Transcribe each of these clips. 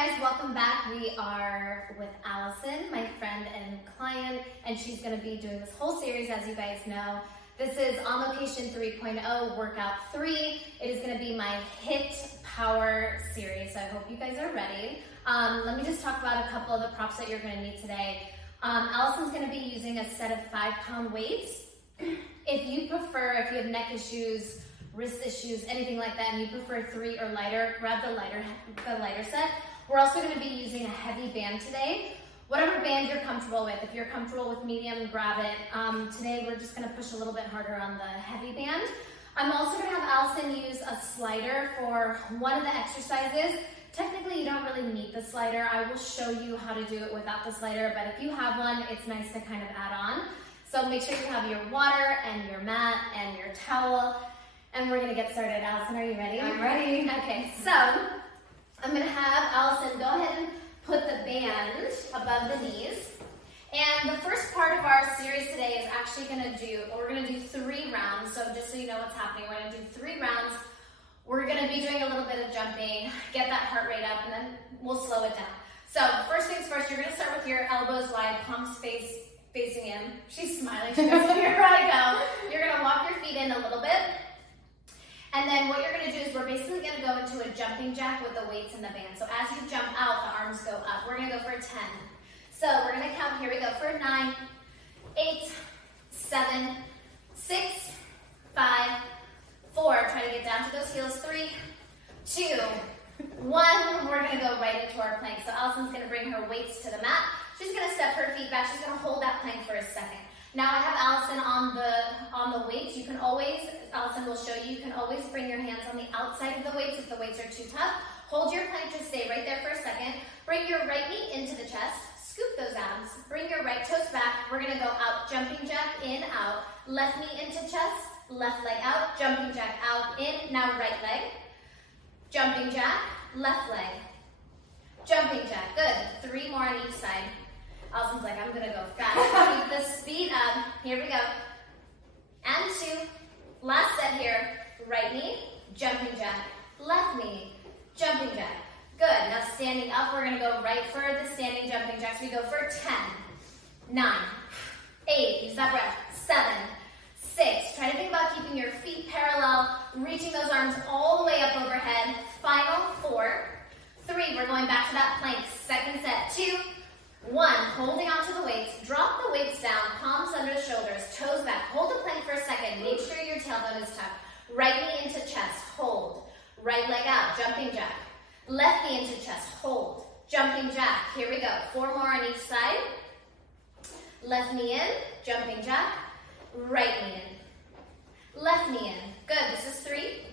guys, welcome back. We are with Allison, my friend and client, and she's going to be doing this whole series, as you guys know. This is On Location 3.0, Workout 3. It is going to be my HIIT Power series, so I hope you guys are ready. Let me just talk about a couple of the props that you're going to need today. Allison's going to be using a set of 5-pound weights. If you have neck issues, wrist issues, anything like that, and you prefer 3 or lighter, grab the lighter set. We're also going to be using a heavy band today. Whatever band you're comfortable with. If you're comfortable with medium, grab it. Today we're just going to push a little bit harder on the heavy band. I'm also going to have Allison use a slider for one of the exercises. Technically, you don't really need the slider. I will show you how to do it without the slider, but if you have one, it's nice to kind of add on. So make sure you have your water and your mat and your towel. And we're gonna get started. Allison, are you ready? I'm ready. Okay, so I'm gonna have Allison go ahead and put the band above the knees. And the first part of our series today is actually we're gonna do 3 rounds. So just so you know what's happening, we're gonna do 3 rounds. We're gonna be doing a little bit of jumping, get that heart rate up, and then we'll slow it down. So first things first, you're gonna start with your elbows wide, palms facing in. She's smiling, she knows here I go. You're gonna walk your feet in a little bit. And then what you're gonna do is we're basically gonna go into a jumping jack with the weights and the band. So as you jump out, the arms go up. We're gonna go for 10. So we're gonna count, here we go, for 9, 8, 7, 6, 5, 4. Try to get down to those heels. 3, 2, 1. We're gonna go right into our plank. So Allison's gonna bring her weights to the mat. She's gonna step her feet back. She's gonna hold that plank for a second. Now I have Allison on the weights. You can always, Allison will show you, you can always bring your hands on the outside of the weights if the weights are too tough. Hold your plank, just stay right there for a second. Bring your right knee into the chest, scoop those abs. Bring your right toes back. We're gonna go out, jumping jack, in, out. Left knee into chest, left leg out, jumping jack, out, in. Now right leg, jumping jack, left leg, jumping jack. Good, 3 more on each side. Allison's like, I'm gonna go fast. Keep the speed up. Here we go. And 2. Last set here. Right knee, jumping jack. Left knee, jumping jack. Good. Now standing up, we're gonna go right for the standing jumping jacks. We go for 10, 9, 8. Use that breath. 7, 6. Try to think about keeping your feet parallel, reaching those arms all the way up overhead. Final 4, 3. We're going back to that plank. Second set. 2, 1, holding onto the weights, drop the weights down, palms under the shoulders, toes back, hold the plank for a second, make sure your tailbone is tucked, right knee into chest, hold, right leg out, jumping jack, left knee into chest, hold, jumping jack, here we go, 4 more on each side, left knee in, jumping jack, right knee in, left knee in, good, this is 3,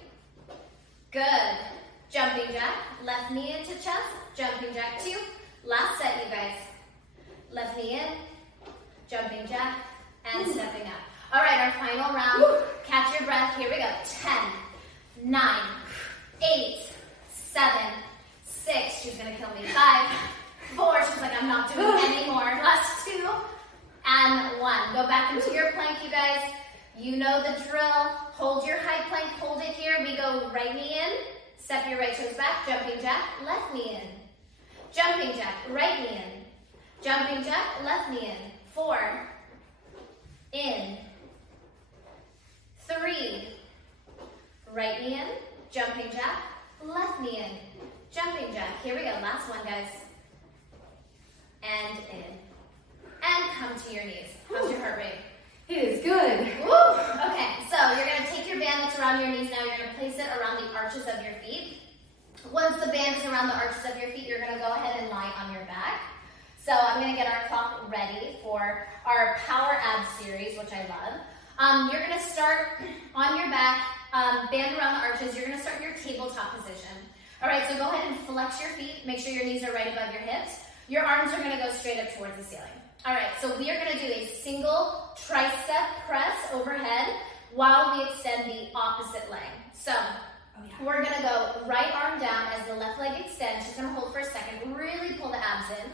good, jumping jack, left knee into chest, jumping jack, 2, last set you guys. Left knee in, jumping jack, and stepping up. All right, our final round. Catch your breath. Here we go. 10, 9, 8, 7, 6. She's gonna kill me. 5, 4. She's like, I'm not doing anymore. Last 2, and 1. Go back into your plank, you guys. You know the drill. Hold your high plank. Hold it here. We go right knee in. Step your right toes back. Jumping jack. Left knee in. Jumping jack. Right knee in. Jumping jack, left knee in. 4, in. 3, right knee in, jumping jack, left knee in, jumping jack. Here we go, last one, guys. And in. And come to your knees. How's your heart rate? It is good. Woo! Okay, so you're gonna take your band that's around your knees now, you're gonna place it around the arches of your feet. Once the band is around the arches of your feet, you're gonna go ahead and lie on your back. So I'm gonna get our clock ready for our Power Abs series, which I love. You're gonna start on your back, band around the arches. You're gonna start in your tabletop position. All right, so go ahead and flex your feet. Make sure your knees are right above your hips. Your arms are gonna go straight up towards the ceiling. All right, so we are gonna do a single tricep press overhead while we extend the opposite leg. So we're gonna go right arm down as the left leg extends. She's gonna hold for a second, really pull the abs in.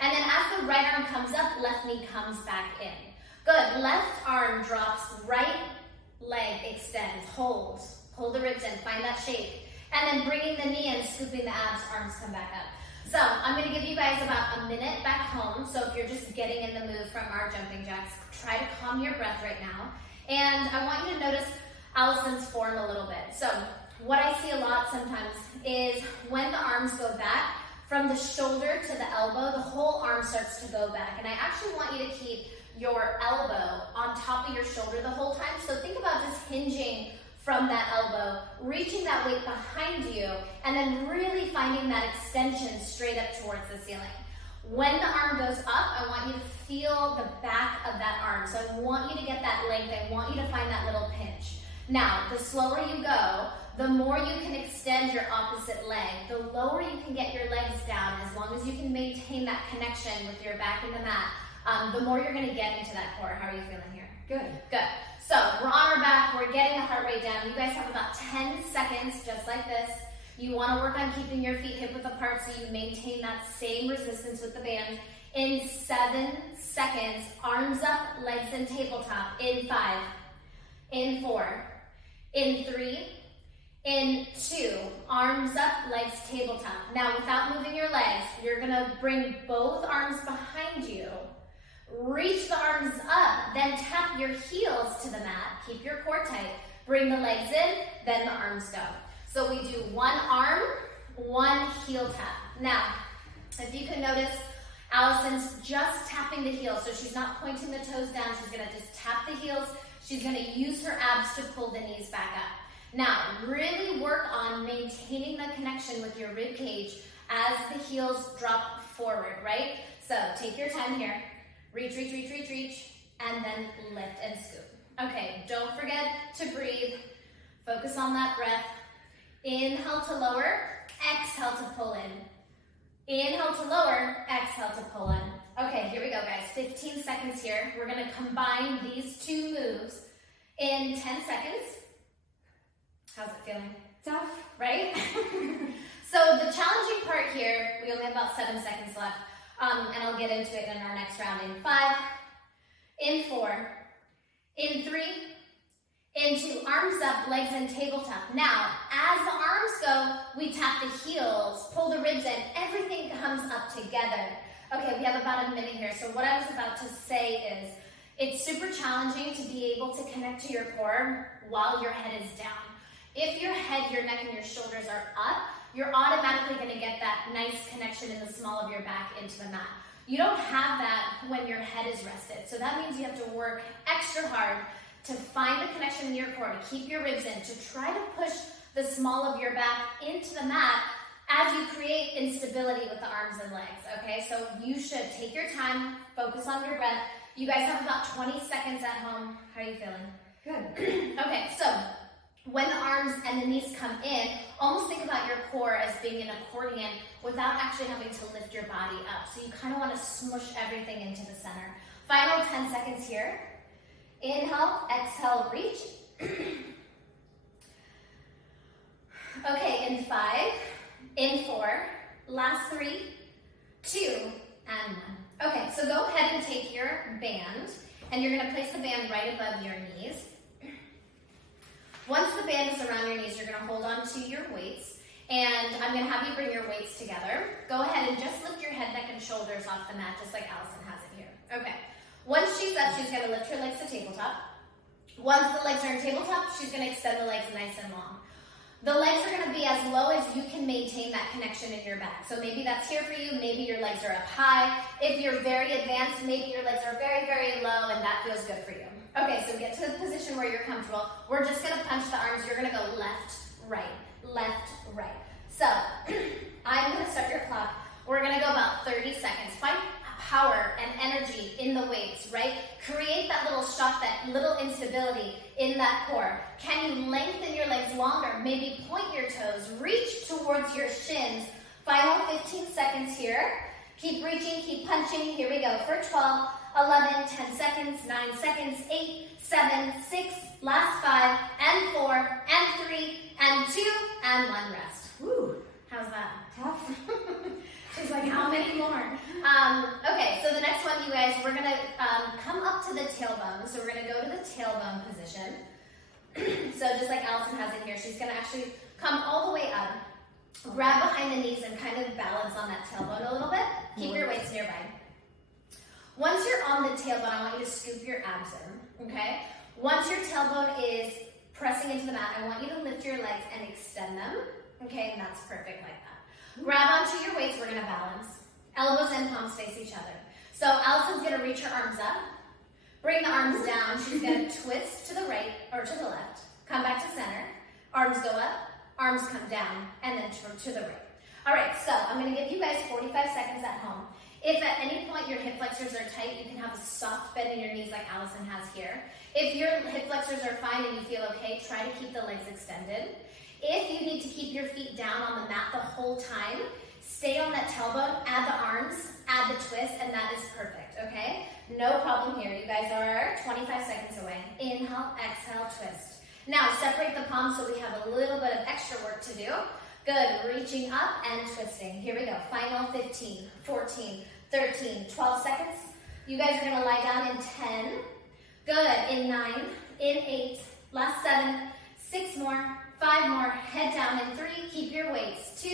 And then as the right arm comes up, left knee comes back in. Good, left arm drops, right leg extends, holds. Hold the ribs in, find that shape. And then bringing the knee in, scooping the abs, arms come back up. So I'm gonna give you guys about a minute back home. So if you're just getting in the mood from our jumping jacks, try to calm your breath right now. And I want you to notice Allison's form a little bit. So what I see a lot sometimes is when the arms go back, from the shoulder to the elbow, the whole arm starts to go back. And I actually want you to keep your elbow on top of your shoulder the whole time. So think about just hinging from that elbow, reaching that weight behind you, and then really finding that extension straight up towards the ceiling. When the arm goes up, I want you to feel the back of that arm. So I want you to get that length. I want you to find that little pinch. Now, the slower you go, the more you can extend your opposite leg, the lower you can get your legs down, as long as you can maintain that connection with your back and the mat, the more you're gonna get into that core. How are you feeling here? Good. Good. So we're on our back, we're getting the heart rate down. You guys have about 10 seconds, just like this. You wanna work on keeping your feet hip width apart so you maintain that same resistance with the band. In 7 seconds, arms up, legs in tabletop. In 5, in 4, in 3, in 2, arms up, legs tabletop. Now, without moving your legs, you're gonna bring both arms behind you, reach the arms up, then tap your heels to the mat, keep your core tight, bring the legs in, then the arms go. So we do one arm, one heel tap. Now, if you can notice, Allison's just tapping the heels, so she's not pointing the toes down, she's gonna just tap the heels, she's gonna use her abs to pull the knees back up. Now, really work on maintaining the connection with your rib cage as the heels drop forward, right? So take your time here. Reach, reach, reach, reach, reach, and then lift and scoop. Okay, don't forget to breathe. Focus on that breath. Inhale to lower, exhale to pull in. Inhale to lower, exhale to pull in. Okay, here we go, guys. 15 seconds here. We're gonna combine these two moves in 10 seconds. How's it feeling? Tough. Right? So the challenging part here, we only have about 7 seconds left, and I'll get into it in our next round. In 5, in 4, in 3, in 2, arms up, legs in tabletop. Now, as the arms go, we tap the heels, pull the ribs in, everything comes up together. Okay, we have about a minute here. So what I was about to say is, it's super challenging to be able to connect to your core while your head is down. If your head, your neck, and your shoulders are up, you're automatically gonna get that nice connection in the small of your back into the mat. You don't have that when your head is rested. So that means you have to work extra hard to find the connection in your core, to keep your ribs in, to try to push the small of your back into the mat as you create instability with the arms and legs, okay? So you should take your time, focus on your breath. You guys have about 20 seconds at home. How are you feeling? Good. Okay, so when the arms and the knees come in, almost think about your core as being an accordion without actually having to lift your body up. So you kind of want to smush everything into the center. Final 10 seconds here. Inhale, exhale, reach. Okay, in 5, in 4, last 3, 2, and 1. Okay, so go ahead and take your band, and you're gonna place the band right above your knees. Once the band is around your knees, you're gonna hold on to your weights, and I'm gonna have you bring your weights together. Go ahead and just lift your head, neck, and shoulders off the mat, just like Allison has it here. Okay, once she's up, she's gonna lift her legs to tabletop. Once the legs are in tabletop, she's gonna extend the legs nice and long. The legs are gonna be as low as you can maintain that connection in your back. So maybe that's here for you, maybe your legs are up high. If you're very advanced, maybe your legs are very, very low, and that feels good for you. Okay, so get to the position where you're comfortable. We're just gonna punch the arms. You're gonna go left, right, left, right. So I'm gonna start your clock. We're gonna go about 30 seconds. Find power and energy in the weights, right? Create that little shock, that little instability in that core. Can you lengthen your legs longer? Maybe point your toes, reach towards your shins. Final 15 seconds here. Keep reaching, keep punching. Here we go for 12, 11, 10 seconds, 9 seconds, 8, 7, 6, last 5, and 4, and 3, and 2, and 1 rest. Woo. How's that? Tough. She's like, how many more? Okay, so the next one, you guys, we're gonna come up to the tailbone. So we're gonna go to the tailbone position. So just like Allison has it here, she's gonna actually come all the way up, grab behind the knees, and kind of good balance on that tailbone a little bit. Keep your weights nearby. Once you're on the tailbone, I want you to scoop your abs in, okay? Once your tailbone is pressing into the mat, I want you to lift your legs and extend them, okay? And that's perfect like that. Grab onto your weights, we're gonna balance. Elbows and palms face each other. So Allison's gonna reach her arms up, bring the arms down. She's gonna twist to the right or to the left, come back to center, arms go up, arms come down, and then to the right. All right, so I'm gonna give you guys 45 seconds at home. If at any point your hip flexors are tight, you can have a soft bend in your knees like Allison has here. If your hip flexors are fine and you feel okay, try to keep the legs extended. If you need to keep your feet down on the mat the whole time, stay on that tailbone, add the arms, add the twist, and that is perfect, okay? No problem here. You guys are 25 seconds away. Inhale, exhale, twist. Now, separate the palms so we have a little bit of extra work to do. Good, reaching up and twisting. Here we go. Final 15, 14, 13, 12 seconds. You guys are gonna lie down in 10. Good, in 9, in 8, last 7, 6 more, 5 more, head down in 3, keep your weights, 2,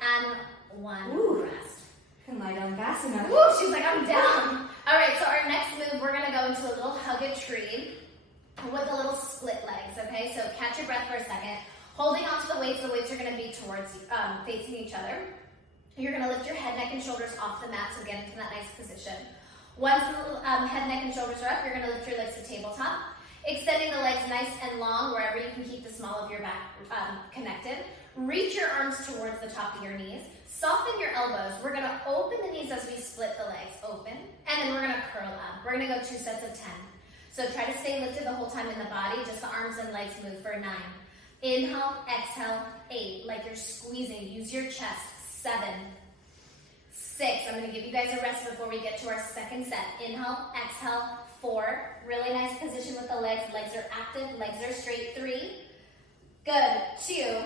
and 1, Ooh. rest. Can lie down fast enough. Woo, she's like, I'm down. All right, so our next move, we're gonna go into a little hug a tree with a little split legs, okay? So catch your breath for a second. Holding onto the weights are gonna be towards, facing each other. You're gonna lift your head, neck, and shoulders off the mat, so get into that nice position. Once the head, neck, and shoulders are up, you're gonna lift your legs to tabletop. Extending the legs nice and long, wherever you can keep the small of your back connected. Reach your arms towards the top of your knees. Soften your elbows. We're gonna open the knees as we split the legs open, and then we're gonna curl up. We're gonna go 2 sets of 10. So try to stay lifted the whole time in the body, just the arms and legs move for 9. Inhale, exhale, 8, like you're squeezing. Use your chest, 7, 6. I'm gonna give you guys a rest before we get to our second set. Inhale, exhale, 4. Really nice position with the legs. Legs are active, legs are straight. 3. Good, 2.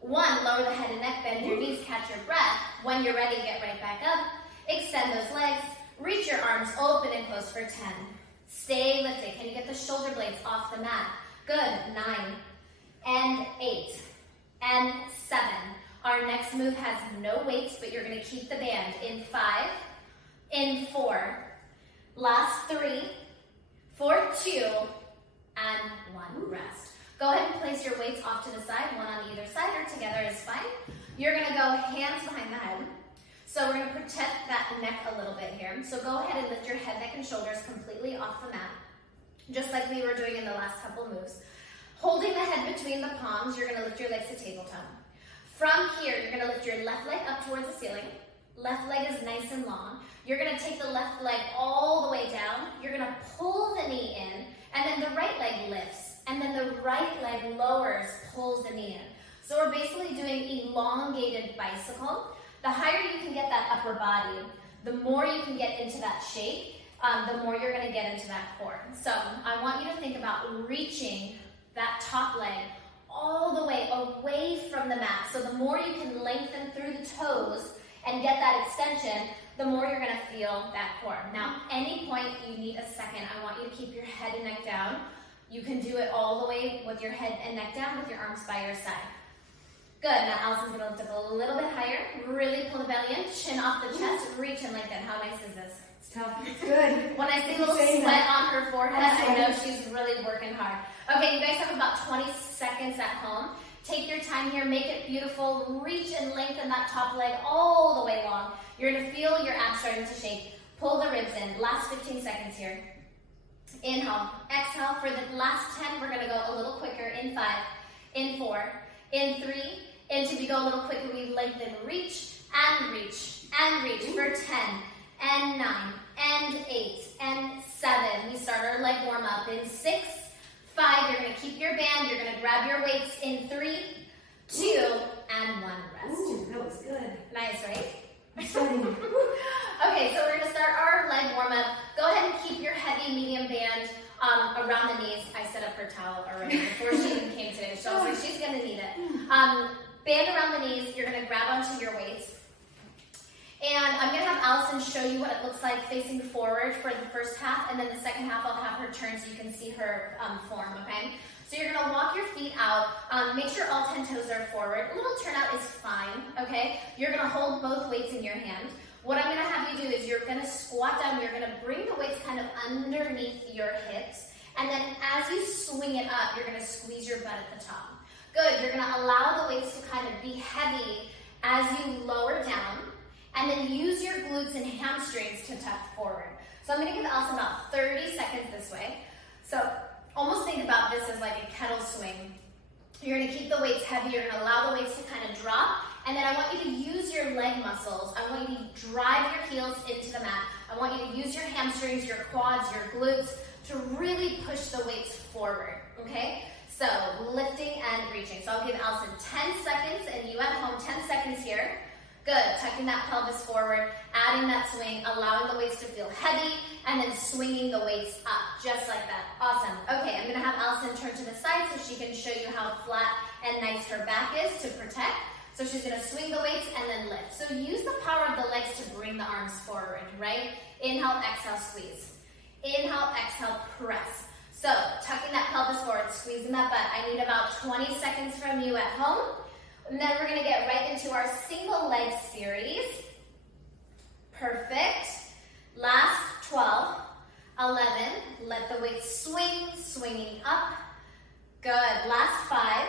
1, lower the head and neck, bend your knees, catch your breath. When you're ready, get right back up. Extend those legs. Reach your arms open and close for 10. Stay lifted. Can you get the shoulder blades off the mat? Good, 9, and 8, and 7. Our next move has no weights, but you're gonna keep the band in 5, in 4, last 3, for 2, and 1, rest. Go ahead and place your weights off to the side, one on either side or together is fine. You're gonna go hands behind the head. So we're gonna protect that neck a little bit here. So go ahead and lift your head, neck, and shoulders completely off the mat, just like we were doing in the last couple moves. Holding the head between the palms, you're gonna lift your legs to tabletop. From here, you're gonna lift your left leg up towards the ceiling. Left leg is nice and long. You're gonna take the left leg all the way down. You're gonna pull the knee in, and then the right leg lifts, and then the right leg lowers, pulls the knee in. So we're basically doing elongated bicycle. The higher you can get that upper body, the more you can get into that shape, the more you're gonna get into that core. So I want you to think about reaching that top leg all the way away from the mat. So the more you can lengthen through the toes and get that extension, the more you're gonna feel that core. Now, any point you need a second, I want you to keep your head and neck down. You can do it all the way with your head and neck down with your arms by your side. Good, now Allison's gonna lift up a little bit higher. Really pull the belly in, chin off the chest, reach and lengthen. How nice is this? It's tough, it's good. When I see a little sweat on her forehead, I know she's really working hard. Okay, you guys have about 20 seconds at home. Take your time here, make it beautiful. Reach and lengthen that top leg all the way long. You're gonna feel your abs starting to shake. Pull the ribs in. Last 15 seconds here. Inhale, exhale. For the last 10, we're gonna go a little quicker. In 5, in 4, in 3, until we go a little quicker, we lengthen, reach, and reach, and reach for 10, and 9, and 8, and 7. We start our leg warm up in 6, 5, you're gonna keep your band, you're gonna grab your weights in 3, 2, and 1, rest. Ooh, that was good. Nice, right? I'm sweating. Okay, so we're gonna start our leg warm up. Go ahead and keep your heavy medium band around the knees. I set up her towel already before she even came today. So I was like, she's gonna need it. Band around the knees, you're gonna grab onto your weights. And I'm gonna have Allison show you what it looks like facing forward for the first half, and then the second half I'll have her turn so you can see her form, okay? So you're gonna walk your feet out, make sure all 10 toes are forward. A little turnout is fine, okay? You're gonna hold both weights in your hand. What I'm gonna have you do is you're gonna squat down, you're gonna bring the weights kind of underneath your hips, and then as you swing it up, you're gonna squeeze your butt at the top. Good, you're gonna allow the weights to kind of be heavy as you lower down, and then use your glutes and hamstrings to tuck forward. So I'm gonna give Allison about 30 seconds this way. So almost think about this as like a kettle swing. You're gonna keep the weights heavy, you're gonna allow the weights to kind of drop, and then I want you to use your leg muscles. I want you to drive your heels into the mat. I want you to use your hamstrings, your quads, your glutes to really push the weights forward, okay? So lifting and reaching. So I'll give Allison 10 seconds, and you at home, 10 seconds here. Good, tucking that pelvis forward, adding that swing, allowing the weights to feel heavy, and then swinging the weights up, just like that. Awesome. Okay, I'm gonna have Allison turn to the side so she can show you how flat and nice her back is to protect. So she's gonna swing the weights and then lift. So use the power of the legs to bring the arms forward, right? Inhale, exhale, squeeze. Inhale, exhale, press. So tucking that pelvis forward, squeezing that butt. I need about 20 seconds from you at home. And then we're gonna get right into our single leg series. Perfect. Last 12, 11. Let the weight swing, swinging up. Good. Last 5,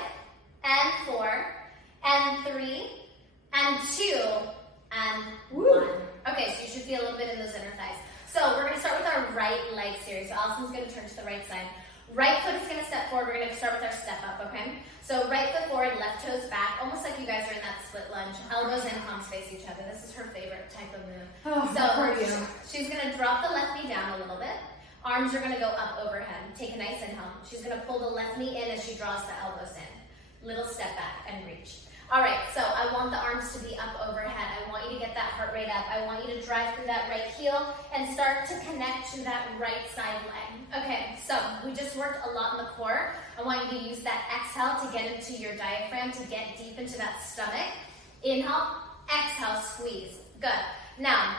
and 4, and 3, and 2, and 1. Okay, so you should feel a little bit in those inner thighs. So we're gonna start with our right leg series. So Allison's gonna turn to the right side. Right foot is gonna step forward. We're gonna start with our step up, okay? So right foot forward, left toes back, almost like you guys are in that split lunge. Elbows and palms face each other. This is her favorite type of move. Oh, So she's gonna drop the left knee down a little bit. Arms are gonna go up overhead. Take a nice inhale. She's gonna pull the left knee in as she draws the elbows in. Little step back and reach. All right, so I want the arms to be up overhead. I want you to get that heart rate up. I want you to drive through that right heel and start to connect to that right side leg. Okay, so we just worked a lot in the core. I want you to use that exhale to get into your diaphragm, to get deep into that stomach. Inhale, exhale, squeeze. Good. Now,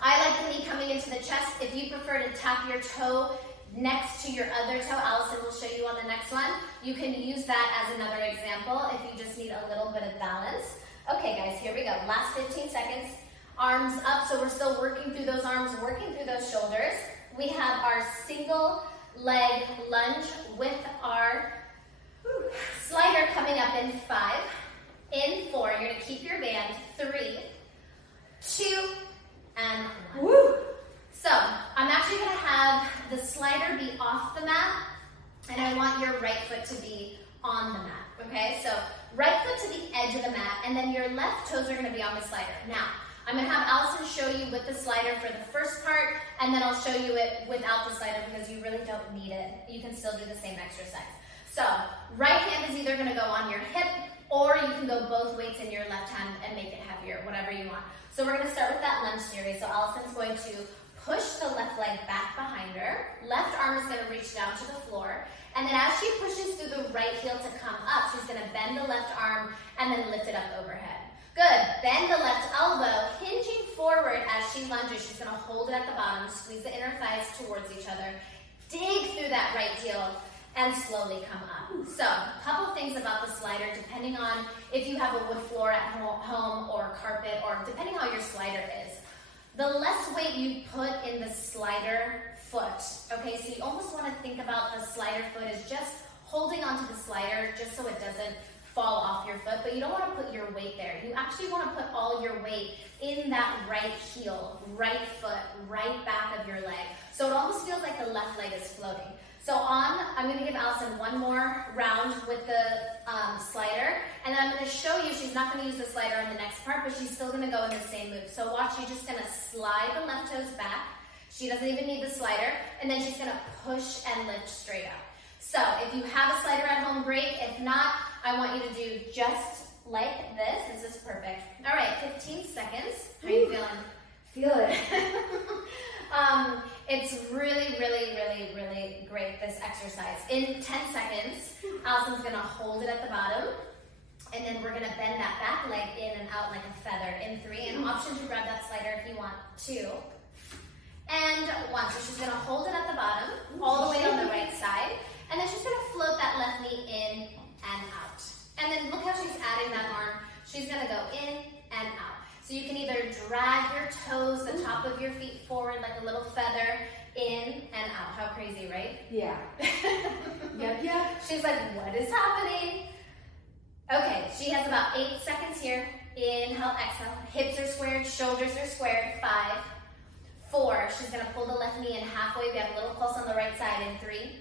I like the knee coming into the chest. If you prefer to tap your toe next to your other toe, Allison will show you on the next one. You can use that as another example if you just need a little bit of balance. Okay guys, here we go. Last 15 seconds. Arms up, so we're still working through those arms, working through those shoulders. We have our single leg lunge with our slider coming up in 5, in 4. You're gonna keep your band. 3, 2, and 1. Woo! So I'm actually gonna have the slider be off the mat, and I want your right foot to be on the mat, okay? So right foot to the edge of the mat, and then your left toes are gonna be on the slider. Now, I'm gonna have Allison show you with the slider for the first part, and then I'll show you it without the slider because you really don't need it. You can still do the same exercise. So right hand is either gonna go on your hip, or you can go both weights in your left hand and make it heavier, whatever you want. So we're gonna start with that lunge series. So Allison's going to push the left leg back behind her. Left arm is gonna reach down to the floor. And then as she pushes through the right heel to come up, she's gonna bend the left arm and then lift it up overhead. Good, bend the left elbow, hinging forward as she lunges. She's gonna hold it at the bottom, squeeze the inner thighs towards each other, dig through that right heel, and slowly come up. So, a couple things about the slider, depending on if you have a wood floor at home or carpet, or depending how your slider is. The less weight you put in the slider foot, okay, so you almost want to think about the slider foot as just holding onto the slider just so it doesn't fall off your foot, but you don't want to put your weight there. You actually want to put all your weight in that right heel, right foot, right back of your leg. So it almost feels like the left leg is floating. So I'm going to give Allison one more round with the slider, and then I'm going to show you, she's not going to use the slider on the next part, but she's still going to go in the same move. So watch, she's just going to slide the left toes back. She doesn't even need the slider, and then she's going to push and lift straight up. So if you have a slider at home, great. If not, I want you to do just like this. This is perfect. All right, 15 seconds. How are you feeling? Feel it. It's really, really, really, really great, this exercise. In 10 seconds, Allison's gonna hold it at the bottom, and then we're gonna bend that back leg in and out like a feather in 3, and option to grab that slider if you want 2, and 1. So she's gonna hold it at the bottom, all the way on the right side, And then she's gonna float that left knee in and out. And then look how she's adding that arm. She's gonna go in and out. So you can either drag your toes, the top of your feet forward like a little feather, in and out. How crazy, right? Yeah. Yep. She's like, what is happening? Okay, she has about 8 seconds here. Inhale, exhale. Hips are squared, shoulders are squared. 5, 4. She's gonna pull the left knee in halfway. We have a little pulse on the right side in 3.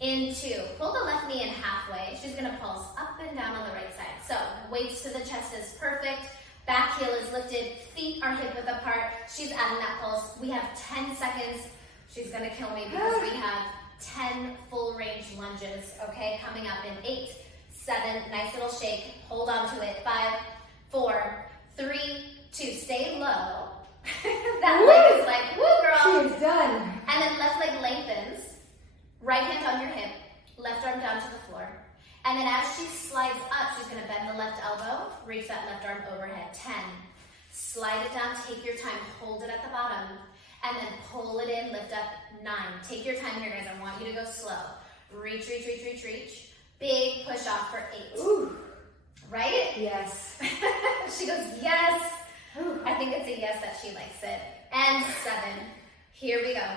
In 2, pull the left knee in halfway. She's gonna pulse up and down on the right side. So weights to the chest is perfect. Back heel is lifted. Feet are hip width apart. She's adding that pulse. We have 10 seconds. She's gonna kill me because we have 10 full range lunges, okay? Coming up in 8, 7, nice little shake. Hold on to it. 5, 4, 3, 2. Stay low. That leg is like, woo, girl. She is done. And then left leg lengthens. Right hand on your hip. Left arm down to the floor. And then as she slides up, she's gonna bend the left elbow, reach that left arm overhead. 10. Slide it down, take your time, hold it at the bottom, and then pull it in, lift up. 9. Take your time here, guys. I want you to go slow. Reach, reach, reach, reach, reach. Big push off for 8. Ooh. Right? Yes. She goes, yes. Ooh. I think it's a yes that she likes it. And 7. Here we go.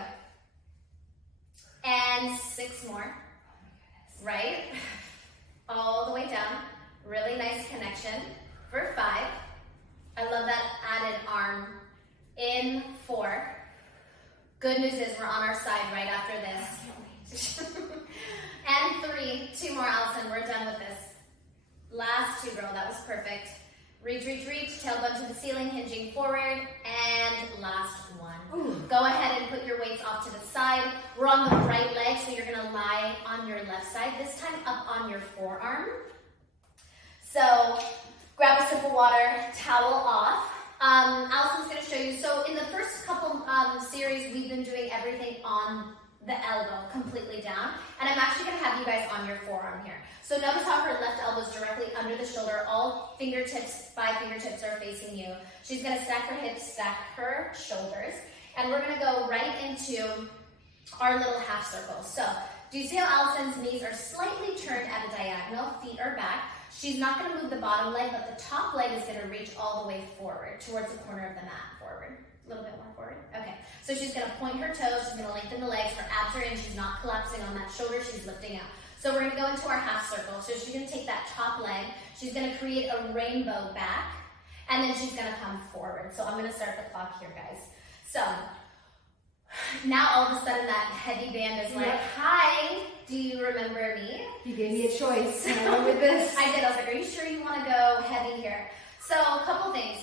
And 6 more. Right? All the way down. Really nice connection. For 5. I love that added arm. In 4. Good news is we're on our side right after this. And 3. 2 more, Allison. We're done with this. Last 2, girl. That was perfect. Reach, reach, reach. Tailbone to the ceiling, hinging forward. And last 1. Ooh. Go ahead and put your weights off to the side. We're on the right leg, so you're gonna lie on your left side. This time up on your forearm. So grab a sip of water, towel off. Allison's gonna show you. So in the first couple series, we've been doing everything on the elbow, completely down. And I'm actually gonna have you guys on your forearm here. So notice how her left elbow is directly under the shoulder. All fingertips, 5 fingertips are facing you. She's gonna stack her hips, stack her shoulders. And we're gonna go right into our little half circle. So, do you see how Allison's knees are slightly turned at a diagonal, feet are back. She's not gonna move the bottom leg, but the top leg is gonna reach all the way forward, towards the corner of the mat, forward. A little bit more forward, okay. So she's gonna point her toes, she's gonna lengthen the legs, her abs are in, she's not collapsing on that shoulder, she's lifting out. So we're gonna go into our half circle. So she's gonna take that top leg, she's gonna create a rainbow back, and then she's gonna come forward. So I'm gonna start the clock here, guys. So, now all of a sudden that heavy band is like, Yep. Hi, do you remember me? You gave me a choice. And I went with this. I did, I was like, are you sure you wanna go heavy here? So, a couple things.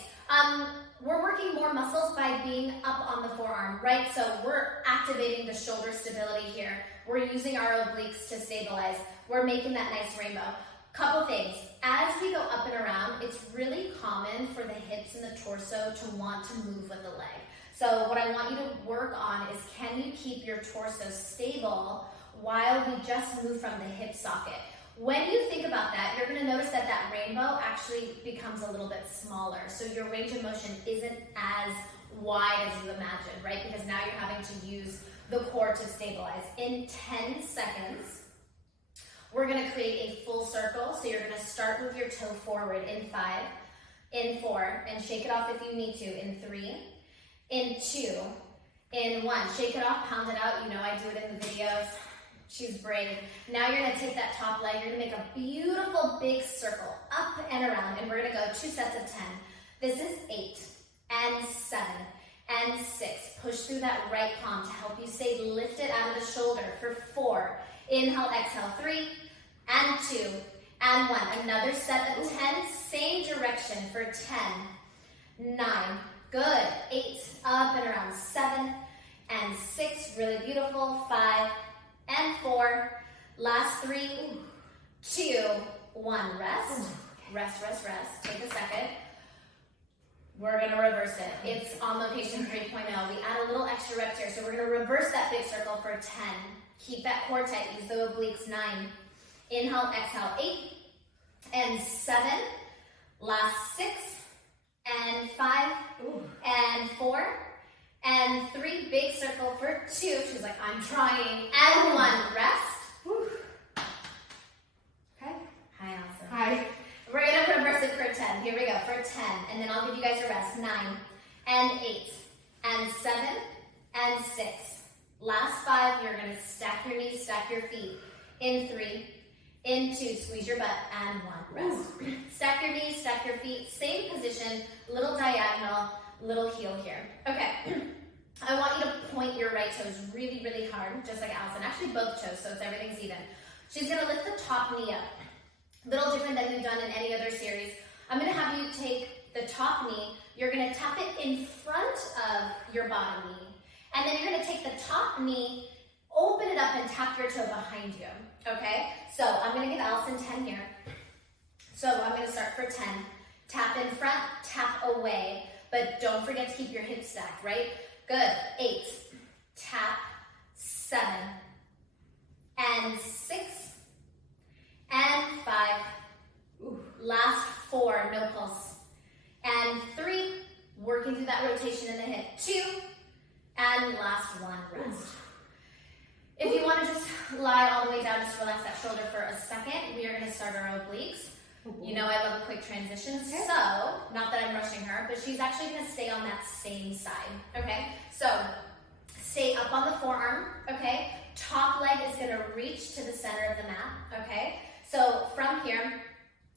We're working more muscles by being up on the forearm, right? So we're activating the shoulder stability here. We're using our obliques to stabilize. We're making that nice rainbow. Couple things. As we go up and around, it's really common for the hips and the torso to want to move with the leg. So what I want you to work on is, can you keep your torso stable while we just move from the hip socket? When you think about that, you're gonna notice that that rainbow actually becomes a little bit smaller. So your range of motion isn't as wide as you imagine, right? Because now you're having to use the core to stabilize. In 10 seconds, we're gonna create a full circle. So you're gonna start with your toe forward in 5, in 4, and shake it off if you need to, in 3, in 2, in 1. Shake it off, pound it out. You know I do it in the videos. She's brave. Now you're gonna take that top leg, you're gonna make a beautiful big circle up and around, and we're gonna go 2 sets of 10. This is 8, and 7, and 6. Push through that right palm to help you stay lifted out of the shoulder for 4. Inhale, exhale, 3, and 2, and 1. Another set of 10, same direction for 10, 9, good, 8, up and around, 7, and 6, really beautiful, 5, and 4, last 3, 2, 1, rest, rest, rest, rest, take a second. We're gonna reverse it. It's on location 3.0. We add a little extra reps here, so we're gonna reverse that big circle for 10. Keep that core tight, use the obliques, 9. Inhale, exhale, 8, and 7, last 6, and 5, and 4, and 3, big circle for 2. She's like, I'm trying, and 1, rest, Here we go for 10. And then I'll give you guys a rest. 9 and 8 and 7 and 6. Last 5, you're going to stack your knees, stack your feet. In 3, in 2, squeeze your butt, and 1, rest. Stack your knees, stack your feet, same position, little diagonal, little heel here. Okay, I want you to point your right toes really, really hard, just like Allison. Actually, both toes, so it's everything's even. She's gonna lift the top knee up. Little different than we've done in any other series. I'm gonna have you take the top knee, you're gonna tap it in front of your bottom knee, and then you're gonna take the top knee, open it up and tap your toe behind you, okay? So I'm gonna give Allison 10 here. So I'm gonna start for 10. Tap in front, tap away, but don't forget to keep your hips stacked, right? Good, 8, tap, 7, and 6, and 5, last 4, no pulse, and 3, working through that rotation in the hip, 2, and last 1, rest. If you want to just lie all the way down, just relax that shoulder for a second. We are going to start our obliques. You know I love a quick transition, okay. So, not that I'm rushing her, but she's actually going to stay on that same side, okay? So, stay up on the forearm, okay? Top leg is going to reach to the center of the mat, okay? So, from here,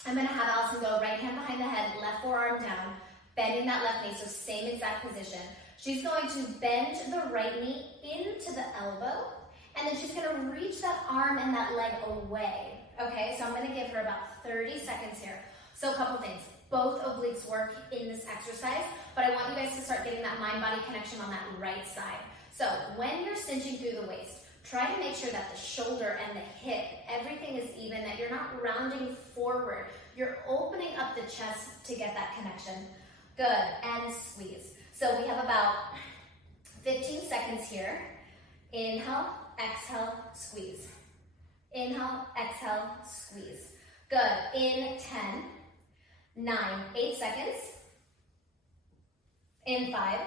I'm going to have Allison go right hand behind the head, left forearm down, bending that left knee, so same exact position. She's going to bend the right knee into the elbow, and then she's going to reach that arm and that leg away, okay? So I'm going to give her about 30 seconds here. So a couple things. Both obliques work in this exercise, but I want you guys to start getting that mind-body connection on that right side. So when you're cinching through the waist, try to make sure that the shoulder and the hip, everything is even, that you're not rounding forward. You're opening up the chest to get that connection. Good, and squeeze. So we have about 15 seconds here. Inhale, exhale, squeeze. Inhale, exhale, squeeze. Good. In 10, 9, 8 seconds. In 5,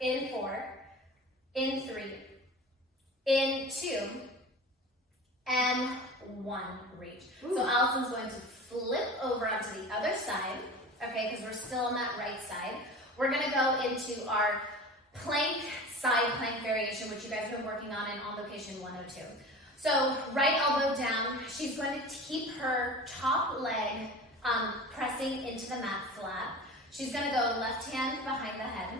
in 4, in 3, in 2, and 1. Reach. Ooh. So Allison's going to flip over onto the other side, okay, because we're still on that right side. We're going to go into our plank, side plank variation, which you guys have been working on in On Location 102. So right elbow down, she's going to keep her top leg pressing into the mat flat. She's going to go left hand behind the head.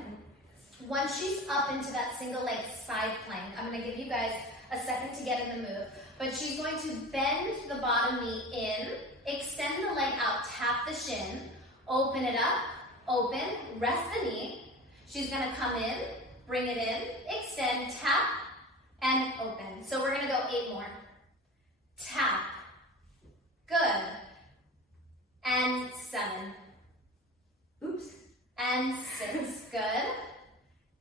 Once she's up into that single leg side plank, I'm going to give you guys a second to get in the move, but she's going to bend the bottom knee in, extend the leg out, tap the shin, open it up, open, rest the knee. She's going to come in, bring it in, extend, tap, and open. So we're going to go 8 more. Tap. Good. And 7. Oops. And 6. Good.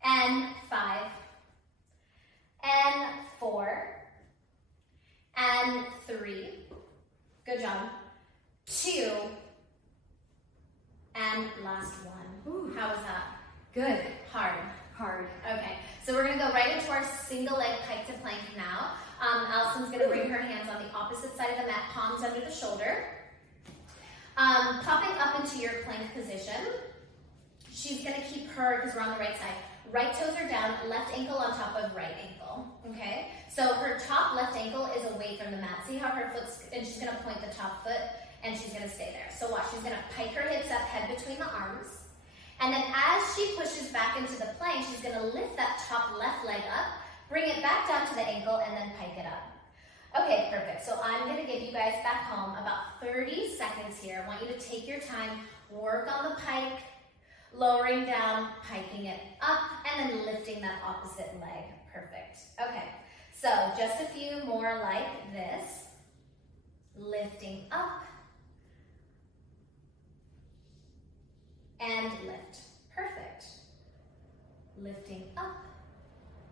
And 5. And 4. And 3. Good job. 2. And last 1. Ooh. How was that? Good. Hard. Hard. Okay, so we're gonna go right into our single leg pike to plank now. Allison's gonna bring her hands on the opposite side of the mat, palms under the shoulder. Popping up into your plank position. She's gonna keep her, because we're on the right side, right toes are down, left ankle on top of right ankle, okay? So her top left ankle is away from the mat. See how her foot's, and she's gonna point the top foot, and she's gonna stay there. So watch, she's gonna pike her hips up, head between the arms. And then as she pushes back into the plank, she's going to lift that top left leg up, bring it back down to the ankle, and then pike it up. Okay, perfect. So I'm going to give you guys back home about 30 seconds here. I want you to take your time, work on the pike, lowering down, piking it up, and then lifting that opposite leg. Perfect. Okay, so just a few more like this. Lifting up. And lift. Perfect. Lifting up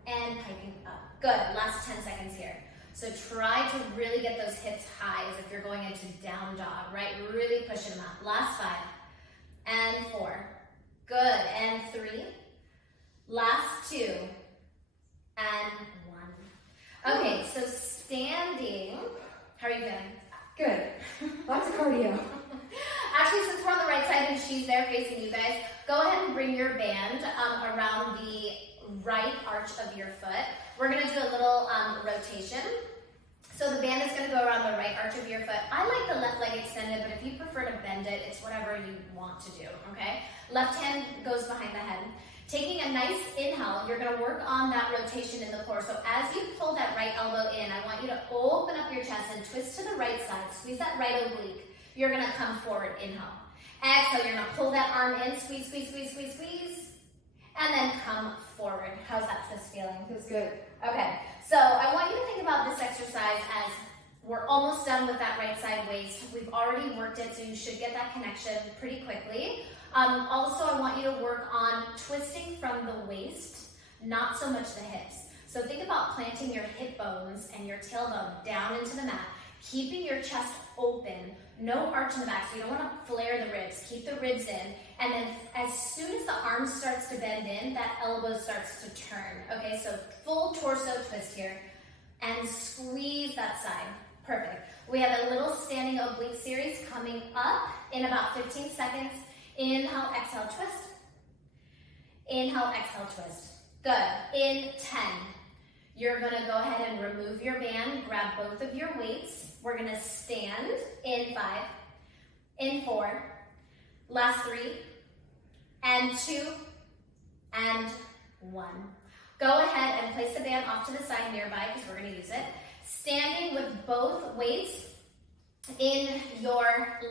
and piking up. Good. Last 10 seconds here. So try to really get those hips high as if you're going into down dog, right? Really pushing them up. Last 5 and 4. Good. And 3. Last 2 and 1. Okay, so standing. How are you feeling? Good. Lots of cardio. Actually, since we're on the right side, she's there facing you guys. Go ahead and bring your band around the right arch of your foot. We're gonna do a little rotation. So the band is gonna go around the right arch of your foot. I like the left leg extended, but if you prefer to bend it, it's whatever you want to do, okay? Left hand goes behind the head. Taking a nice inhale, you're gonna work on that rotation in the core. So as you pull that right elbow in, I want you to open up your chest and twist to the right side. Squeeze that right oblique. You're gonna come forward, inhale. Exhale, you're gonna pull that arm in, squeeze, squeeze, squeeze, squeeze, squeeze, and then come forward. How's that twist feeling? Feels good. Okay, so I want you to think about this exercise as we're almost done with that right side waist. We've already worked it, so you should get that connection pretty quickly. Also, I want you to work on twisting from the waist, not so much the hips. So think about planting your hip bones and your tailbone down into the mat, keeping your chest open, no arch in the back, so you don't want to flare the ribs. Keep the ribs in, and then as soon as the arm starts to bend in, that elbow starts to turn. Okay, so full torso twist here, and squeeze that side. Perfect. We have a little standing oblique series coming up in about 15 seconds. Inhale, exhale, twist. Inhale, exhale, twist. Good. In 10, you're gonna go ahead and remove your band, grab both of your weights. We're gonna stand in 5, in 4, last 3, and 2, and 1. Go ahead and place the band off to the side nearby because we're gonna use it. Standing with both weights in your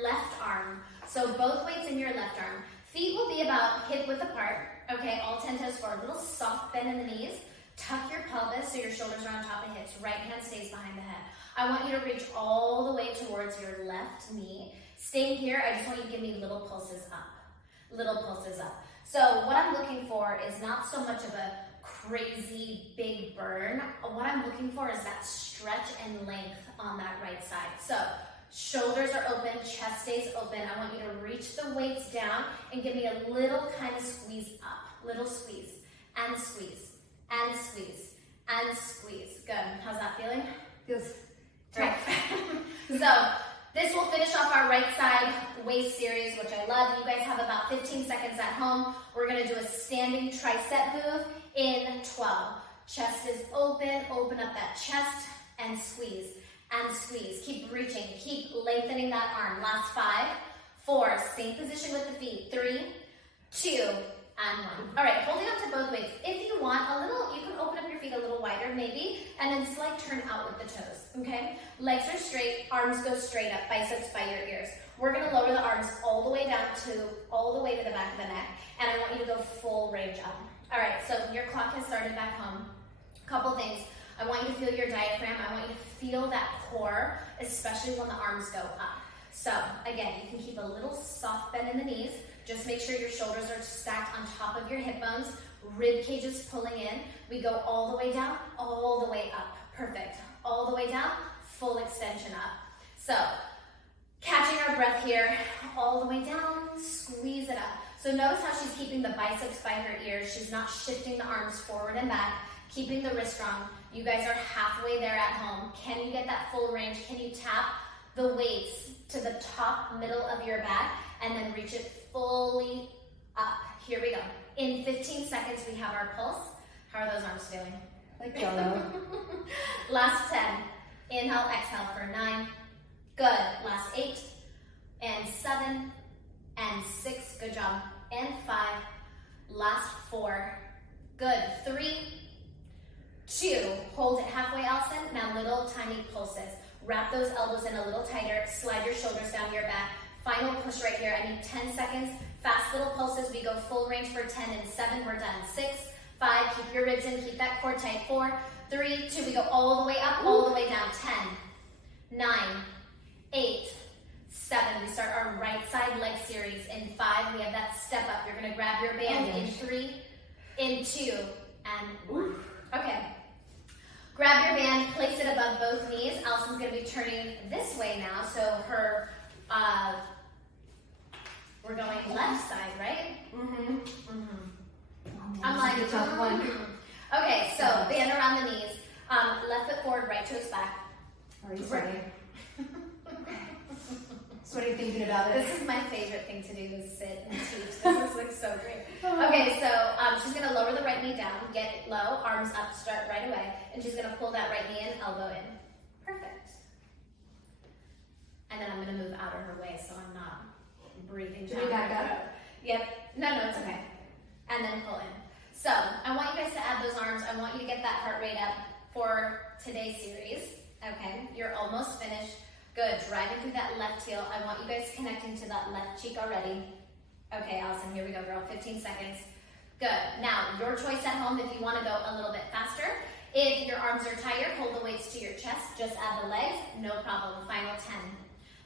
left arm. So both weights in your left arm. Feet will be about hip width apart. Okay, all 10 toes forward. Little soft bend in the knees. Tuck your pelvis so your shoulders are on top of hips. Right hand stays behind the head. I want you to reach all the way towards your left knee. Staying here, I just want you to give me little pulses up. Little pulses up. So what I'm looking for is not so much of a crazy big burn. What I'm looking for is that stretch and length on that right side. So shoulders are open, chest stays open. I want you to reach the weights down and give me a little kind of squeeze up. Little squeeze and squeeze and squeeze and squeeze. Good. How's that feeling? Feels Great. So this will finish off our right side waist series, which I love. You guys have about 15 seconds at home. We're gonna do a standing tricep move in 12. Chest is open, open up that chest and squeeze and squeeze. Keep reaching, keep lengthening that arm. Last 5, 4, same position with the feet. 3, 2, and 1. All right, holding on to both weights. If you want a little, you can open up your feet a little wider maybe, and then slight turn out with the toes, okay? Legs are straight, arms go straight up, biceps by your ears. We're gonna lower the arms all the way down to, all the way to the back of the neck, and I want you to go full range up. All right, so your clock has started back home. Couple things. I want you to feel your diaphragm. I want you to feel that core, especially when the arms go up. So again, you can keep a little soft bend in the knees. Just make sure your shoulders are stacked on top of your hip bones. Rib cage is pulling in. We go all the way down, all the way up. Perfect. All the way down, full extension up. So catching our breath here, all the way down, squeeze it up. So notice how she's keeping the biceps by her ears. She's not shifting the arms forward and back, keeping the wrist strong. You guys are halfway there at home. Can you get that full range? Can you tap the weights to the top middle of your back and then reach it fully up? Here we go. In 15 seconds, we have our pulse. How are those arms feeling? like jello. Last 10. Inhale, exhale for 9. Good. Last 8 and 7 and 6. Good job. And 5. Last 4. Good. 3, 2. Hold it halfway, Allison. Now little tiny pulses. Wrap those elbows in a little tighter. Slide your shoulders down your back. Final push right here. I need 10 seconds. Fast little pulses. We go full range for 10 and 7. We're done. 6, 5. Keep your ribs in. Keep that core tight. 4, 3, 2. We go all the way up, all the way down. 10, 9, 8, 7. We start our right side leg series. In 5, we have that step up. You're going to grab your band in 3, in 2, and 1. Okay. Grab your band, place it above both knees. Allison's going to be turning this way now, so her, we're going left side, right? Mm-hmm. Mm-hmm. I'm like, a tough one. Okay, so band around the knees. Left foot forward, right toes back. Are you starting? So what are you thinking about it? This is my favorite thing to do, is sit and teach. This looks so great. Okay, so she's gonna lower the right knee down, get low, arms up, start right away, and she's gonna pull that right knee in, elbow in. Perfect. And then I'm gonna move out of her way so I'm not breathing Should down. we back her up? throat. Yep. No, it's okay. And then pull in. So I want you guys to add those arms. I want you to get that heart rate up for today's series. Okay, you're almost finished. Good, driving through that left heel. I want you guys connecting to that left cheek already. Okay, Allison, here we go, girl. 15 seconds. Good. Now, your choice at home if you want to go a little bit faster. If your arms are tired, hold the weights to your chest. Just add the legs. No problem. Final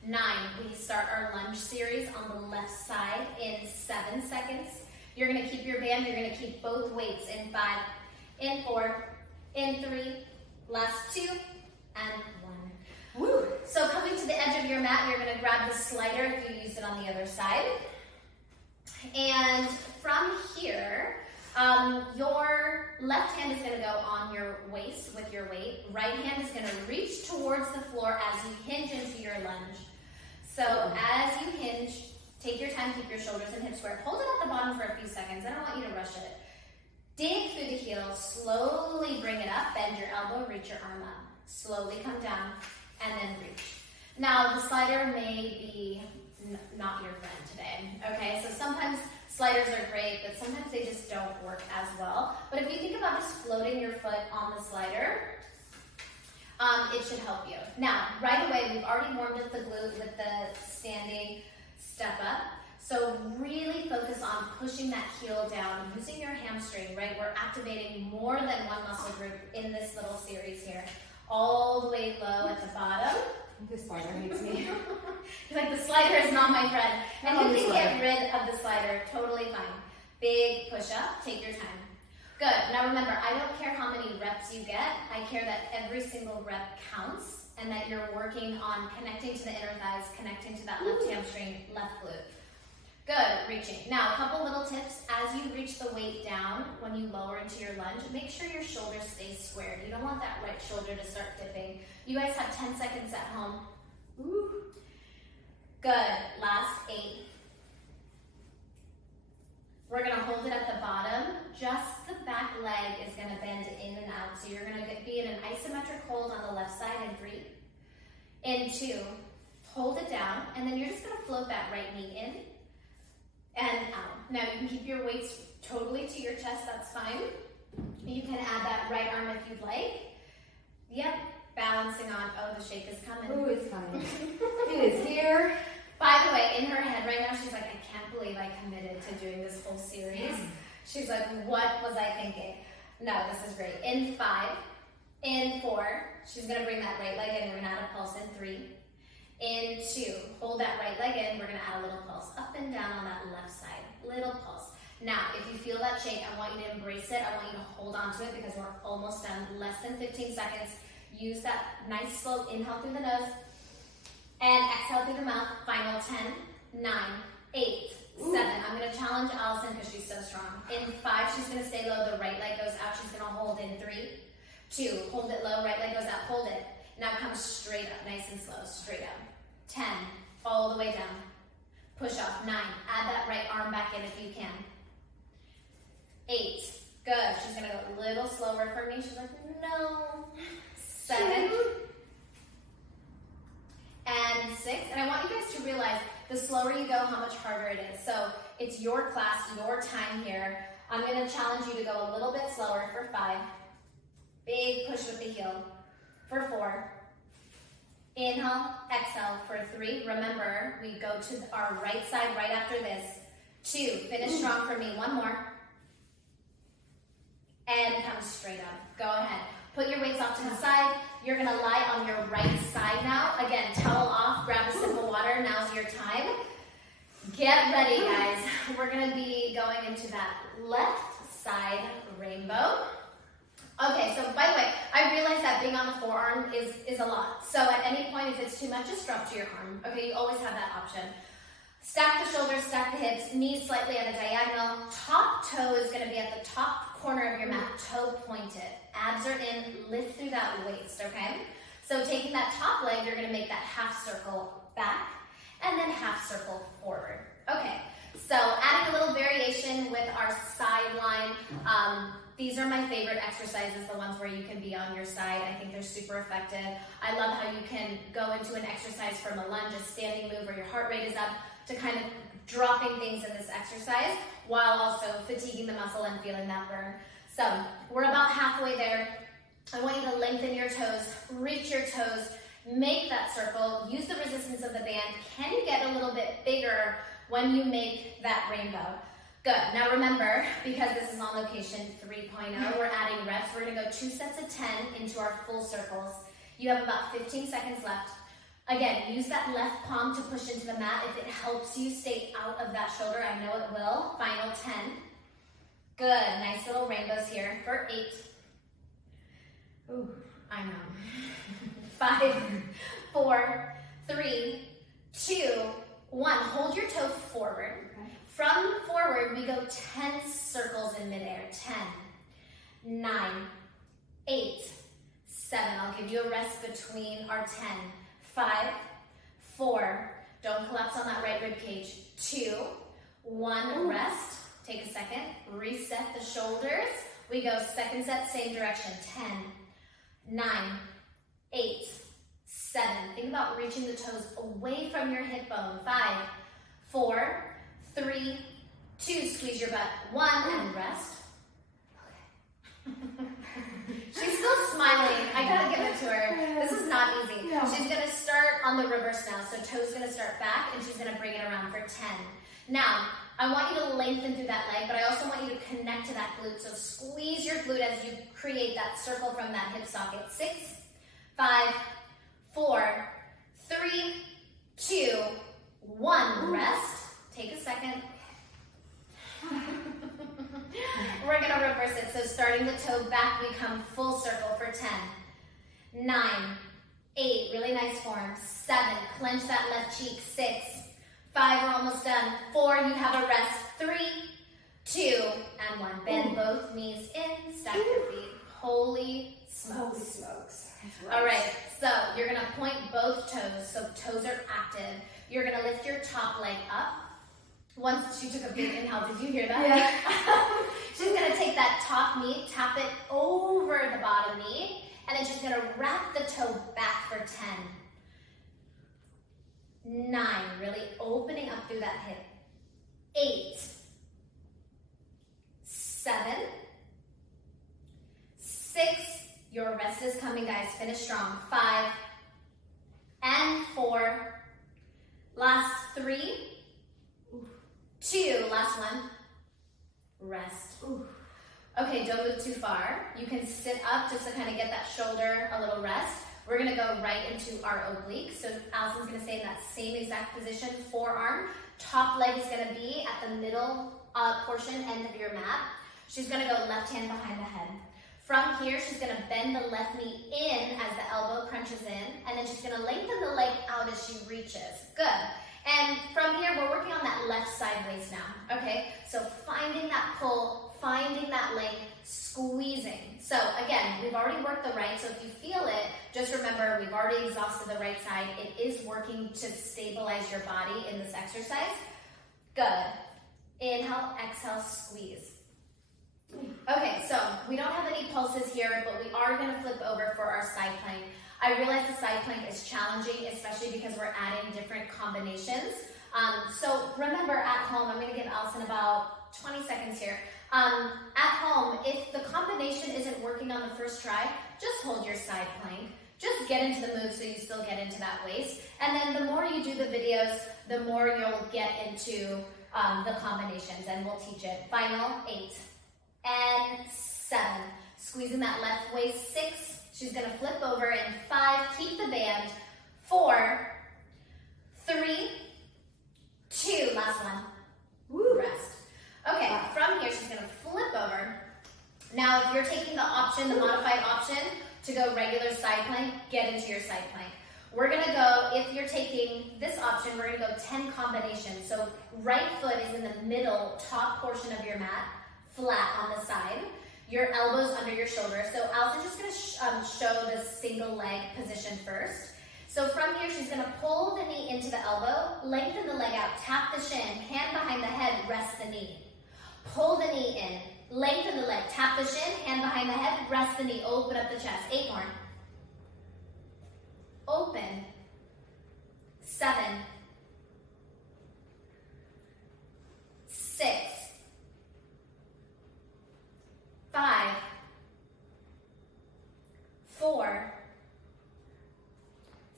10. 9. We start our lunge series on the left side in 7 seconds. You're going to keep your band. You're going to keep both weights in 5, in 4, in 3, last 2, and 1. Woo! So coming to the edge of your mat, you're going to grab the slider if you used it on the other side. And from here, your left hand is going to go on your waist with your weight. Right hand is going to reach towards the floor as you hinge into your lunge. So as you hinge, take your time, keep your shoulders and hips square. Hold it at the bottom for a few seconds. I don't want you to rush it. Dig through the heel, slowly bring it up, bend your elbow, reach your arm up. Slowly come down and then reach. Now the slider may be not your friend today, okay? So sometimes sliders are great, but sometimes they just don't work as well. But if you think about just floating your foot on the slider, it should help you. Now, right away, we've already warmed up the glute with the standing step up. So really focus on pushing that heel down, using your hamstring, right? We're activating more than one muscle group in this little series here. All the way low at the bottom. This slider hates me. He's like, the slider is not my friend. And Oh, you the can slider. get rid of the slider, totally fine. Big push up, take your time. Good, now remember, I don't care how many reps you get, I care that every single rep counts and that you're working on connecting to the inner thighs, connecting to that left hamstring, left glute. Good, reaching. Now, a couple little tips. As you reach the weight down, when you lower into your lunge, make sure your shoulders stay squared. You don't want that right shoulder to start dipping. You guys have 10 seconds at home. Ooh. Good, last 8. We're gonna hold it at the bottom. Just the back leg is gonna bend in and out. So you're gonna be in an isometric hold on the left side in 3. In 2, hold it down, and then you're just gonna float that right knee in and out. Now you can keep your weights totally to your chest, that's fine. You can add that right arm if you'd like. Yep, balancing on, oh, the shake is coming. Ooh, it's coming. It is here. By the way, in her head right now, she's like, I can't believe I committed to doing this whole series. She's like, what was I thinking? No, this is great. In 5, in 4, she's gonna bring that right leg in, we're gonna add a pulse in 3. In 2, hold that right leg in, we're gonna add a little pulse up and down on that left side, little pulse. Now, if you feel that shake, I want you to embrace it, I want you to hold on to it because we're almost done, less than 15 seconds. Use that nice slow inhale through the nose and exhale through the mouth. Final 10, 9, 8, 7. I'm gonna challenge Allison because she's so strong. In 5, she's gonna stay low, the right leg goes out, she's gonna hold in 3, 2, hold it low, right leg goes out, hold it. Now come straight up, nice and slow, straight up. 10, all the way down. Push off, 9, add that right arm back in if you can. 8, good, she's gonna go a little slower for me. She's like, no. 7, and 6, and I want you guys to realize the slower you go, how much harder it is. So it's your class, your time here. I'm gonna challenge you to go a little bit slower for 5. Big push with the heel. For 4. Inhale, exhale for 3. Remember, we go to our right side right after this. 2, finish strong for me. 1 more. And come straight up. Go ahead. Put your weights off to the side. You're gonna lie on your right side now. Again, towel off, grab a sip of water. Now's your time. Get ready, guys. We're gonna be going into that left side rainbow. Okay, so by the way, I realize that being on the forearm is a lot. So at any point, if it's too much, just drop to your arm. Okay, you always have that option. Stack the shoulders, stack the hips, knees slightly at a diagonal. Top toe is gonna be at the top corner of your mat, toe pointed. Abs are in, lift through that waist, okay? So taking that top leg, you're gonna make that half circle back. and then half circle forward. Okay, so adding a little variation with our side line. These are my favorite exercises, the ones where you can be on your side. I think they're super effective. I love how you can go into an exercise from a lunge, a standing move where your heart rate is up, to kind of dropping things in this exercise while also fatiguing the muscle and feeling that burn. So we're about halfway there. I want you to lengthen your toes, reach your toes, make that circle, use the resistance of the band. Can you get a little bit bigger when you make that rainbow? Good. Now remember, because this is on location 3.0, we're adding reps. We're going to go 2 sets of 10 into our full circles. You have about 15 seconds left. Again, use that left palm to push into the mat. If it helps you stay out of that shoulder, I know it will. Final 10. Good. Nice little rainbows here for 8. Ooh, I know. 5, 4, 3, 2, 1. Hold your toe forward. Okay. From forward, we go 10 circles in midair. 10, 9, 8, 7. I'll give you a rest between our 10. 5, 4. Don't collapse on that right rib cage. 2, 1. Rest. Take a second. Reset the shoulders. We go second set, same direction. 10, 9, 8, 7. Think about reaching the toes away from your hip bone. 5, 4, 3, 2. Squeeze your butt. 1 and rest. Okay. She's still smiling. I gotta give it to her. This is not easy. No. She's gonna start on the reverse now. So toes gonna start back and she's gonna bring it around for 10. Now, I want you to lengthen through that leg, but I also want you to connect to that glute. So squeeze your glute as you create that circle from that hip socket. 6, 5, 4, 3, 2, 1. Rest. Take a second. We're going to reverse it. So starting the toe back, we come full circle for 10, 9, 8, really nice form. 7, clench that left cheek. 6, 5, we're almost done. 4, you have a rest. 3, 2, and 1. Bend both knees in, stack your feet. Holy smokes. Holy smokes. All right, so you're gonna point both toes, so toes are active. You're gonna lift your top leg up. Once she took a big inhale, did you hear that? Yeah. She's gonna take that top knee, tap it over the bottom knee, and then she's gonna wrap the toe back for 10. 9, really opening up through that hip. 8, 7, 6, your rest is coming, guys. Finish strong. 5 and 4. Last 3, 2, last one. Rest. Okay, don't move too far. You can sit up just to kind of get that shoulder a little rest. We're gonna go right into our oblique. So Allison's gonna stay in that same exact position, forearm. Top leg is gonna be at the middle portion end of your mat. She's gonna go left hand behind the head. From here, she's gonna bend the left knee in as the elbow crunches in, and then she's gonna lengthen the leg out as she reaches. Good. And from here, we're working on that left side waist now, okay? So finding that pull, finding that length, squeezing. So again, we've already worked the right, so if you feel it, just remember we've already exhausted the right side. It is working to stabilize your body in this exercise. Good. Inhale, exhale, squeeze. Okay, so we don't have any pulses here, but we are gonna flip over for our side plank. I realize the side plank is challenging, especially because we're adding different combinations. So remember at home, I'm gonna give Allison about 20 seconds here. At home, if the combination isn't working on the first try, just hold your side plank. Just get into the move so you still get into that waist. And then the more you do the videos, the more you'll get into the combinations, and we'll teach it. Final 8 and 7. Squeezing that left waist. 6. She's gonna flip over in 5. Keep the band. 4, 3, 2. Last one. Rest. Okay, from here she's gonna flip over. Now, if you're taking the option, the modified option, to go regular side plank, get into your side plank. We're gonna go, if you're taking this option, we're gonna go 10 combinations. So right foot is in the middle, top portion of your mat, flat on the side. Your elbows under your shoulder. So Allison's just gonna show the single leg position first. So from here, she's gonna pull the knee into the elbow, lengthen the leg out, tap the shin, hand behind the head, rest the knee. Pull the knee in, lengthen the leg, tap the shin, hand behind the head, rest the knee, open up the chest. 8 more. Open. 7. 6. 5. 4.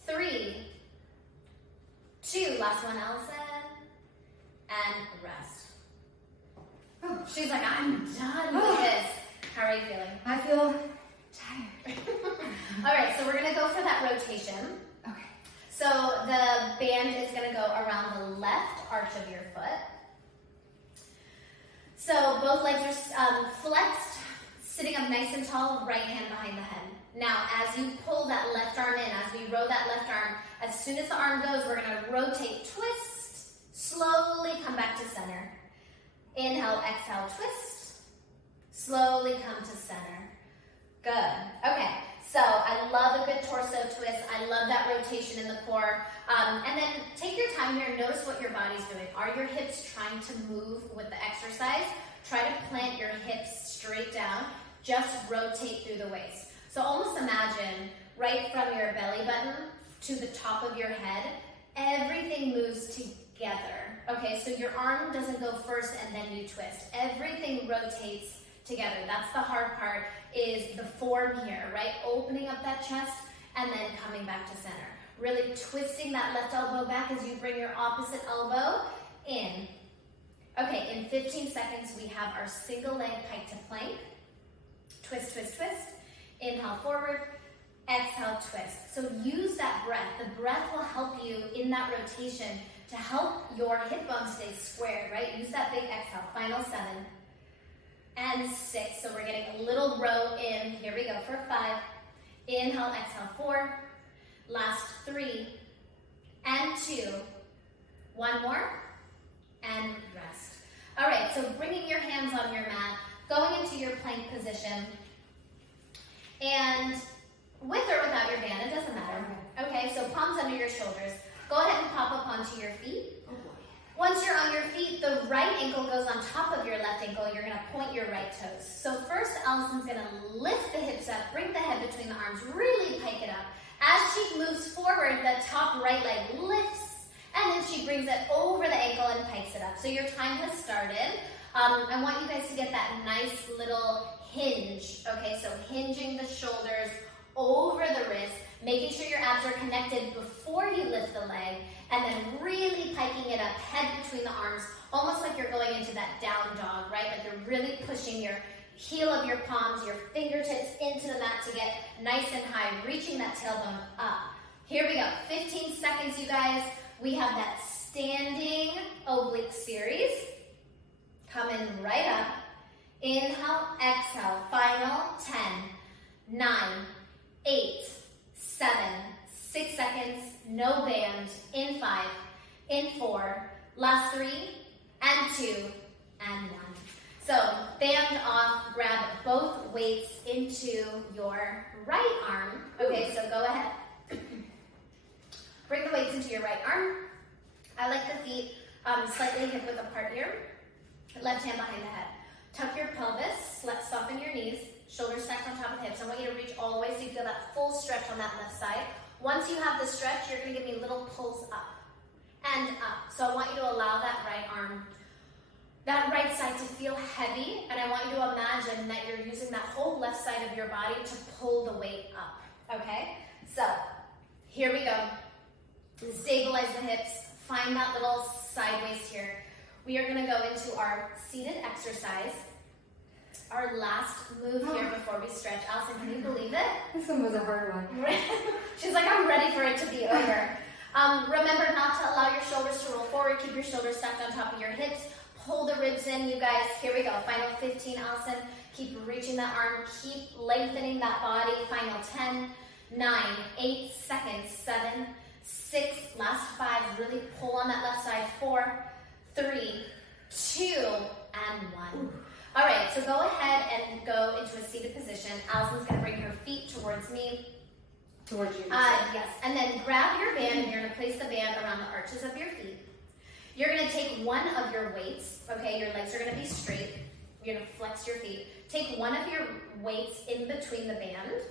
3. 2. Last one, Allison. And rest. She's like, I'm done with this. How are you feeling? I feel tired. All right, so we're gonna go for that rotation. Okay. So the band is gonna go around the left arch of your foot. So both legs are flexed, sitting up nice and tall, right hand behind the head. Now, as you pull that left arm in, as we row that left arm, as soon as the arm goes, we're gonna rotate, twist, slowly come back to center. Inhale, exhale, twist. Slowly come to center. Good. Okay, so I love a good torso twist. I love that rotation in the core. And then take your time here and notice what your body's doing. Are your hips trying to move with the exercise? Try to plant your hips straight down. Just rotate through the waist. So almost imagine right from your belly button to the top of your head, everything moves together. Okay, so your arm doesn't go first and then you twist. Everything rotates together. That's the hard part, is the form here, right? Opening up that chest and then coming back to center. Really twisting that left elbow back as you bring your opposite elbow in. Okay, in 15 seconds, we have our single leg pike to plank. Twist, twist, twist. Inhale forward, exhale, twist. So use that breath. The breath will help you in that rotation to help your hip bone stay squared, right? Use that big exhale. Final 7 and 6. So we're getting a little row in. Here we go for 5. Inhale, exhale, 4. Last 3 and 2. 1 more and rest. All right, so bringing your hands on your mat, going into your plank position, and with or without your band, it doesn't matter. Okay, so palms under your shoulders. Go ahead and pop up onto your feet. Once you're on your feet, the right ankle goes on top of your left ankle. You're gonna point your right toes. So first, Allison's gonna lift the hips up, bring the head between the arms, really pike it up. As she moves forward, the top right leg lifts, and then she brings it over the ankle and pikes it up. So your time has started. I want you guys to get that nice little hinge. Okay, so hinging the shoulders over the wrist, making sure your abs are connected before you lift the leg, and then really piking it up, head between the arms, almost like you're going into that down dog, right? Like you're really pushing your heel of your palms, your fingertips into the mat to get nice and high, reaching that tailbone up. Here we go, 15 seconds, you guys. We have that standing oblique series. Coming right up. Inhale, exhale, final 10, 9, 8, 7, 6 seconds, no band, in 5, in 4, last 3, and 2, and 1. So band off, grab both weights into your right arm. Okay, so go ahead. Bring the weights into your right arm. I like the feet slightly hip width apart here. Left hand behind the head. Tuck your pelvis, let's soften your knees, shoulders stacked on top of hips. I want you to reach all the way so you feel that full stretch on that left side. Once you have the stretch, you're gonna give me little pulls up and up. So I want you to allow that right arm, that right side to feel heavy, and I want you to imagine that you're using that whole left side of your body to pull the weight up, okay? So, here we go. Stabilize the hips, find that little side waist here. We are gonna go into our seated exercise. Our last move here before we stretch. Allison, can you believe it? This one was a hard one. She's like, I'm ready for it to be over. Remember not to allow your shoulders to roll forward. Keep your shoulders stacked on top of your hips. Pull the ribs in, you guys. Here we go. Final 15, Allison. Keep reaching that arm. Keep lengthening that body. Final 10, 9, 8 seconds. 7, 6, last 5. Really pull on that left side. 4, 3, 2, and 1. All right, so go ahead and go into a seated position. Allison's gonna bring her feet towards me. Towards you. Yes, and then grab your band and you're gonna place the band around the arches of your feet. You're gonna take one of your weights, okay? Your legs are gonna be straight. You're gonna flex your feet. Take one of your weights in between the band,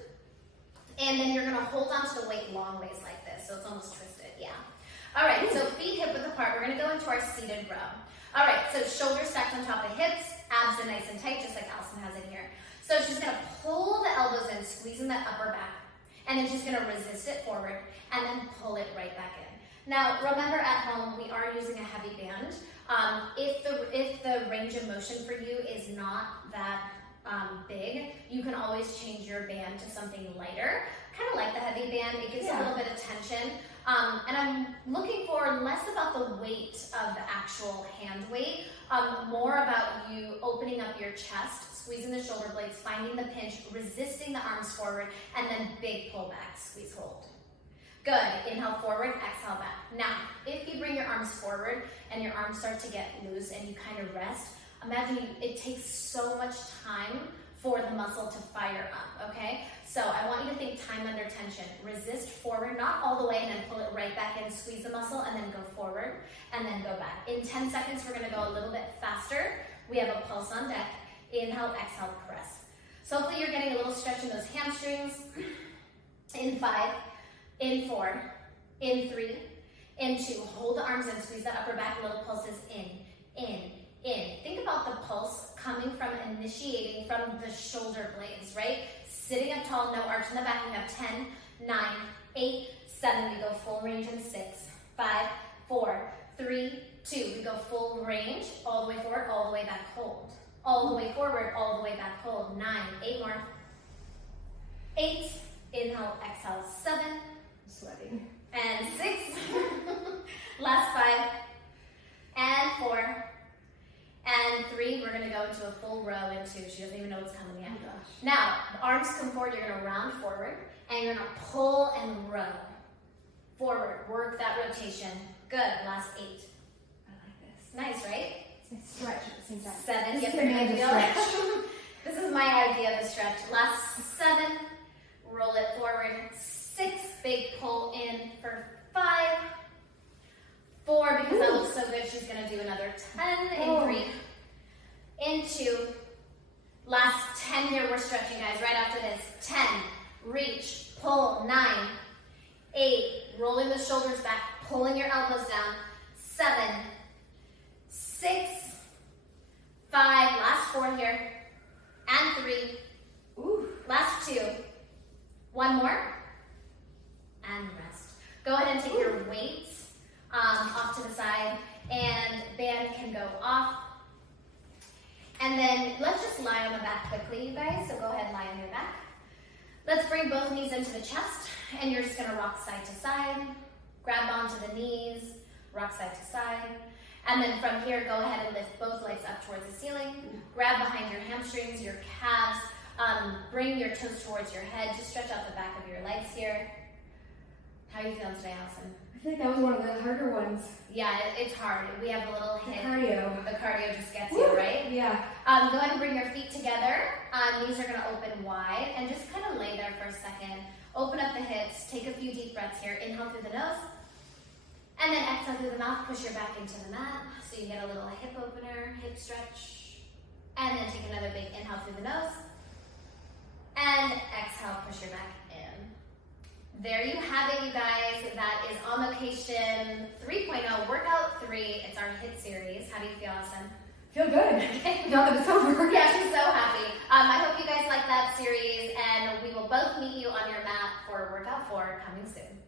and then you're gonna hold onto the weight long ways like this, so it's almost twisted, yeah. All right, so feet hip width apart. We're gonna go into our seated row. All right, so shoulders stacked on top of hips, abs are nice and tight, just like Allison has it here. So she's gonna pull the elbows in, squeezing that upper back, and then she's gonna resist it forward, and then pull it right back in. Now, remember at home, we are using a heavy band. If the range of motion for you is not that big, you can always change your band to something lighter, kind of like the heavy band. It gives a little bit of tension. And I'm looking for less about the weight of the actual hand weight, more about you opening up your chest, squeezing the shoulder blades, finding the pinch, resisting the arms forward, and then big pull back, squeeze, hold. Good, inhale forward, exhale back. Now, if you bring your arms forward and your arms start to get loose and you kind of rest, imagine it takes so much time for the muscle to fire up, okay? So I want you to think time under tension. Resist forward, not all the way, and then pull it right back in, squeeze the muscle, and then go forward, and then go back. In 10 seconds, we're gonna go a little bit faster. We have a pulse on deck. Inhale, exhale, press. So hopefully you're getting a little stretch in those hamstrings. In 5, in 4, in 3, in 2. Hold the arms in, squeeze that upper back, little pulses in. Think about the pulse coming from initiating from the shoulder blades, right? Sitting up tall, no arch in the back. We have 10, 9, 8, 7. We go full range in 6, 5, 4, 3, 2. We go full range, all the way forward, all the way back, hold. All the way forward, all the way back, hold. 9, 8 more. 8, inhale, exhale, 7. I'm sweating. And 6. Last 5. And 4. And 3. We're gonna go into a full row in 2. She doesn't even know what's coming yet. Oh gosh. Now, the arms come forward, you're gonna round forward, and you're gonna pull and row. Forward, work that rotation. Good, last 8. I like this. Nice, right? It's a stretch at the same time. 7, This get is there, a feel it. This is my idea of a stretch. Last 7, roll it forward. 6, big pull in for 5. 4, because that looks so good, she's gonna do another 10 in 3, in 2. Last 10 here, we're stretching, guys, right after this. 10, reach, pull, 9, 8, rolling the shoulders back, pulling your elbows down. 7, 6, 5, last 4 here, and 3, Ooh. last 2, 1 more, and rest. Go ahead and take your weights off to the side, and band can go off. And then let's just lie on the back quickly, you guys. So go ahead and lie on your back. Let's bring both knees into the chest, and you're just gonna rock side to side. Grab onto the knees, rock side to side. And then from here, go ahead and lift both legs up towards the ceiling. Grab behind your hamstrings, your calves. Bring your toes towards your head. Just stretch out the back of your legs here. How are you feeling today, Allison? I feel like that was one of the harder ones. Yeah, it's hard. We have a little The hit. cardio. The cardio just gets Woo. you, right? Yeah. Go ahead and bring your feet together. Knees are gonna open wide and just kind of lay there for a second. Open up the hips, take a few deep breaths here. Inhale through the nose. And then exhale through the mouth, push your back into the mat. So you get a little hip opener, hip stretch. And then take another big inhale through the nose. And exhale, push your back in. There you have it, you guys. That is On Location 3.0, Workout 3. It's our hit series. How do you feel, Allison? Feel good. Now that it's over. Yeah, she's so happy. I hope you guys like that series, and we will both meet you on your mat for Workout 4 coming soon.